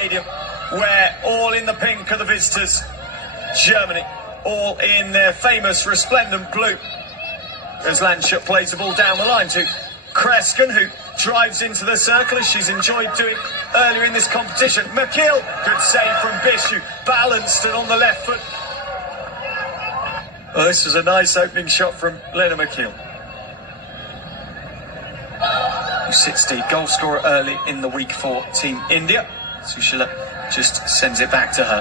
stadium, where all in the pink are the visitors. Germany, all in their famous resplendent blue. As Landshut plays the ball down the line to Kreskin, who drives into the circle as she's enjoyed doing earlier in this competition. McKeel, good save from Bishu, balanced and on the left foot. Well, this was a nice opening shot from Lena McKeel, who sits deep, goal scorer early in the week for Team India. Sushila just sends it back to her.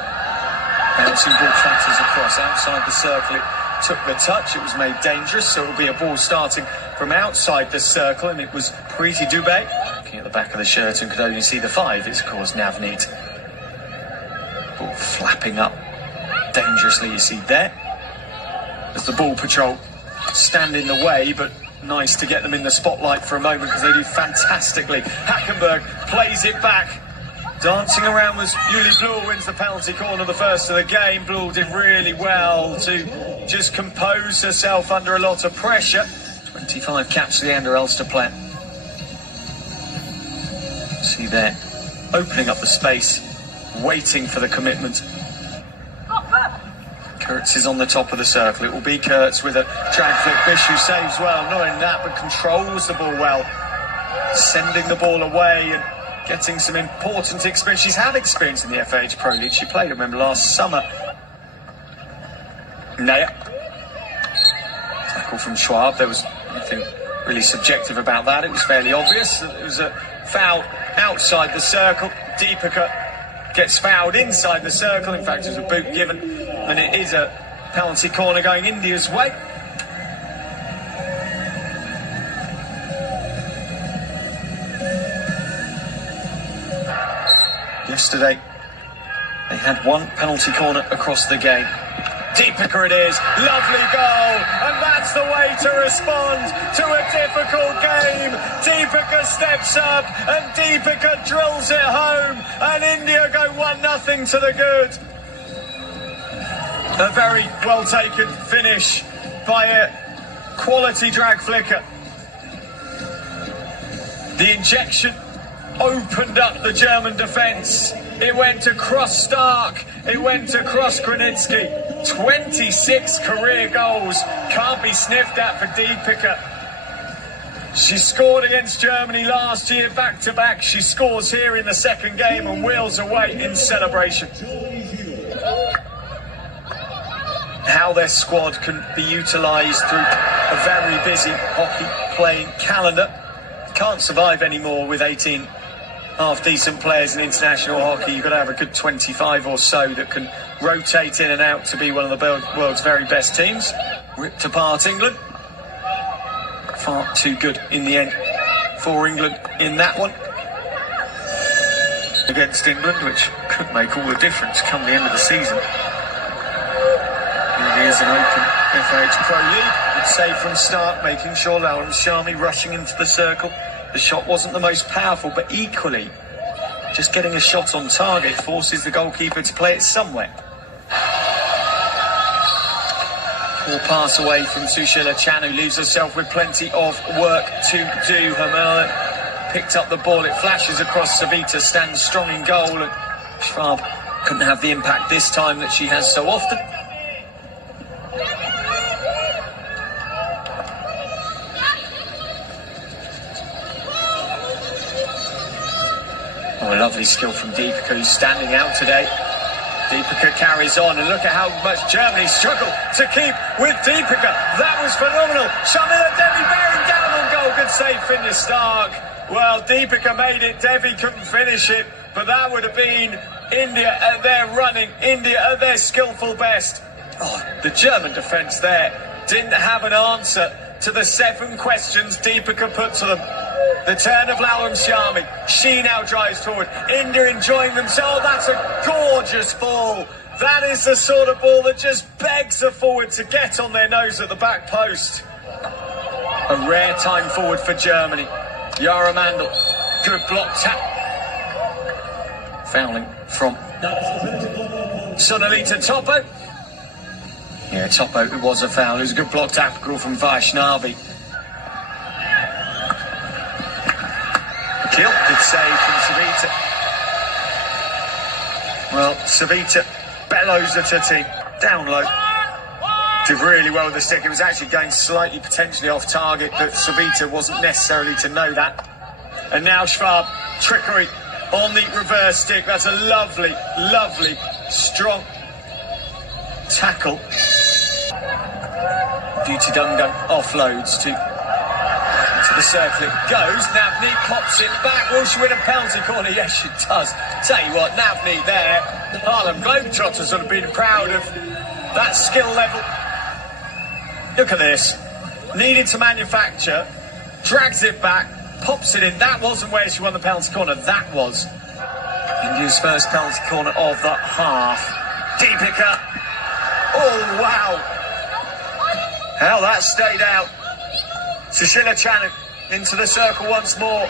Bouncing ball clatters across outside the circle. It took the touch, it was made dangerous, so it will be a ball starting from outside the circle, and it was Preeti Dubey. Looking at the back of the shirt and could only see the 5, it's of course Navneet. Ball flapping up dangerously, you see there. As the ball patrol stand in the way, but nice to get them in the spotlight for a moment because they do fantastically. Hackenberg plays it back. Dancing around was Julie Blue, wins the penalty corner, the first of the game. Blue did really well to just compose herself under a lot of pressure. 25 caps for the Under Ulster player. See there, opening up the space, waiting for the commitment. Kurtz is on the top of the circle. It will be Kurtz with a drag flick. Bishu saves well, not only that, but controls the ball well, sending the ball away and getting some important experience. She's had experience in the FAH Pro League. She played, I remember, last summer. Naya. Tackle from Schwab. There was nothing really subjective about that. It was fairly obvious. It was a foul outside the circle. Deepika gets fouled inside the circle. In fact, it was a boot given. And it is a penalty corner going India's way. Yesterday, they had one penalty corner across the game. Deepika it is, lovely goal, and that's the way to respond to a difficult game. Deepika steps up, and Deepika drills it home, and India go 1-0 to the good. A very well taken finish by a quality drag flicker. The injection opened up the German defence. It went across Stark, it went across Granitsky. 26 career goals, can't be sniffed at for Deepika. She scored against Germany last year, back-to-back. She scores here in the second game and wheels away in celebration. How their squad can be utilised through a very busy hockey playing calendar. Can't survive anymore with 18 half-decent players in international hockey. You've got to have a good 25 or so that can rotate in and out to be one of the world's very best teams. Ripped apart England. Far too good in the end for England in that one against England, which could make all the difference come the end of the season. Here is an open FAH Pro League. Good save from Stark, making sure Lauren Sharmi rushing into the circle. The shot wasn't the most powerful, but equally, just getting a shot on target forces the goalkeeper to play it somewhere. Poor pass away from Sushila Chan, who leaves herself with plenty of work to do. Hermela picked up the ball, it flashes across Savita, stands strong in goal, and Schwab couldn't have the impact this time that she has so often. Oh, a lovely skill from Deepika, who's standing out today. Deepika carries on, and look at how much Germany struggled to keep with Deepika. That was phenomenal. Shamila Devi bearing down on goal. Good save, finish Stark. Well, Deepika made it, Devi couldn't finish it, but that would have been India at their running, India at their skillful best. Oh, the German defence there didn't have an answer to the 7 questions Deepika put to them. The turn of Lauren Sharmi. She now drives forward. India enjoying themselves. That's a gorgeous ball. That is the sort of ball that just begs a forward to get on their nose at the back post. A rare time forward for Germany. Yara Mandel. Good block tap. Fouling from Sonalita Topo. Yeah, Topo, it was a foul. It was a good block tackle from Vaishnavi. Good save from Savita. Well, Savita bellows at her team. Down low. Did really well with the stick. It was actually going slightly potentially off target, but Savita wasn't necessarily to know that. And now Schwab, trickery on the reverse stick. That's a lovely, lovely, strong tackle. Beauty Dungan offloads to the circle. It goes. Navneet pops it back. Will she win a penalty corner? Yes, she does. Tell you what, Navneet there. The Harlem Globetrotters would have been proud of that skill level. Look at this. Needed to manufacture. Drags it back. Pops it in. That wasn't where she won the penalty corner. That was India's first penalty corner of the half. Deepika. Oh, wow. How that stayed out. Sushila Chanuk into the circle once more.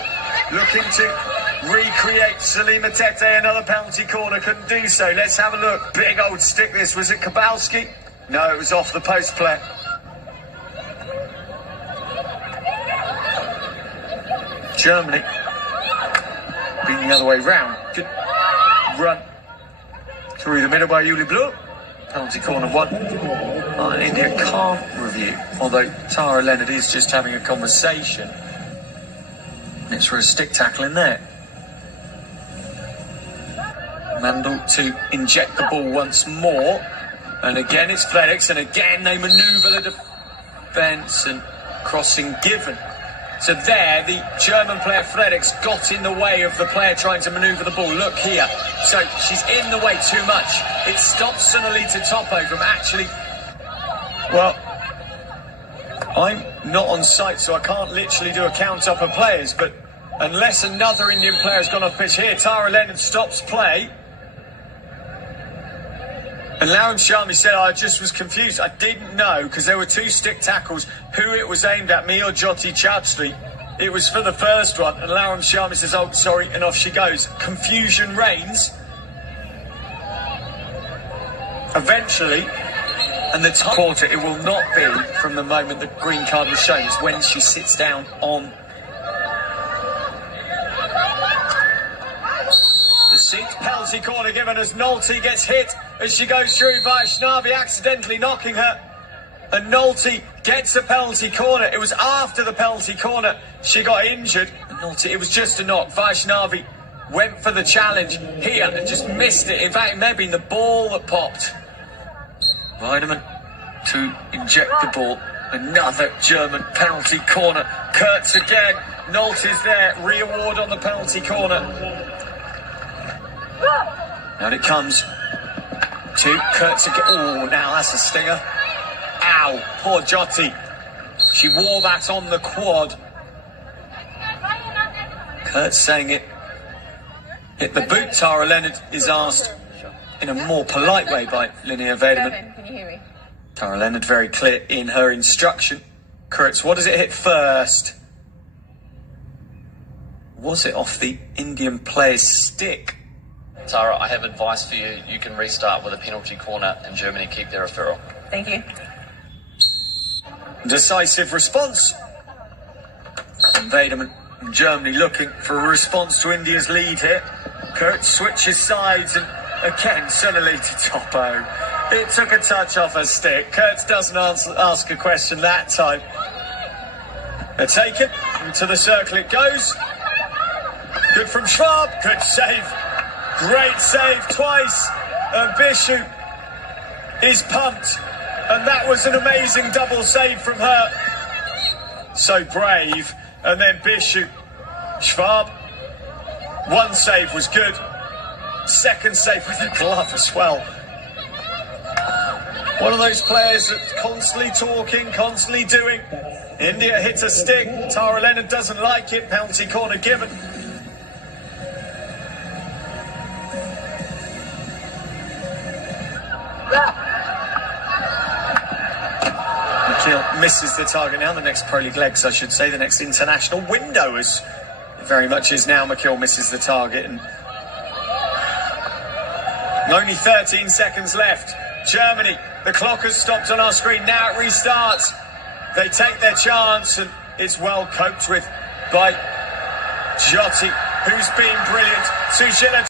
Looking to recreate Salima Tete. Another penalty corner. Couldn't do so. Let's have a look. Big old stick this. Was it Kowalski? No, it was off the post player. Germany being the other way round. Good run through the middle by Yuli Blue. Penalty corner one. India can't review, although Tara Leonard is just having a conversation. And it's for a stick tackle in there. Mandel to inject the ball once more. And again it's Felix, and again they manoeuvre the defence, and crossing given. So there, the German player Fredericks got in the way of the player trying to manoeuvre the ball. Look here. So she's in the way too much. It stops Sunalita Topo from actually... Well, I'm not on site, so I can't literally do a count-up of players, but unless another Indian player has gone off pitch here, Tara Leonard stops play. And Lauren Sharmi said, I just was confused. I didn't know, because there were two stick tackles, who it was aimed at, me or Jyoti Chaudhary. It was for the first one, and Lauren Sharmi says, oh, sorry, and off she goes. Confusion reigns. Eventually, and the time quarter, it will not be from the moment the green card was shown. It's when she sits down on the seat. Penalty corner given as Nolte gets hit as she goes through. Vaishnavi accidentally knocking her, and Nolte gets a penalty corner. It was after the penalty corner she got injured. Nolte, it was just a knock. Vaishnavi went for the challenge here and just missed it. In fact, it may have been the ball that popped. Weidemann to inject the ball. Another German penalty corner. Kurtz again. Nolte's there. Re-award on the penalty corner. And it comes to Kurtz again. Oh, now that's a stinger. Ow, poor Jyoti. She wore that on the quad. Kurtz saying it hit the boot. Tara Leonard is asked in a more polite way by Linnea Weidemann. Can you hear me? Tara Leonard very clear in her instruction. Kurtz, what does it hit first? Was it off the Indian player's stick? Tara, I have advice for you. You can restart with a penalty corner and Germany keep their referral. Thank you. Decisive response. And Weidemann and Germany looking for a response to India's lead here. Kurtz switches sides, and again, Sunalita Topo. It took a touch off her stick. Kurtz doesn't ask a question that time. They're taken. Into the circle it goes. Good from Schwab. Good save. Great save twice. And Bishop is pumped. And that was an amazing double save from her. So brave. And then Bishop. Schwab. One save was good. Second save with a glove as well. One of those players that's constantly talking, constantly doing. India hits a stick. Tara Leonard doesn't like it. Penalty corner given. McKeel misses the target now. The next Pro League legs, I should say. The next international window is very much is now. McKeel misses the target. And only 13 seconds left. Germany, the clock has stopped on our screen. Now it restarts. They take their chance, and it's well coped with by Jyoti, who's been brilliant. Sushila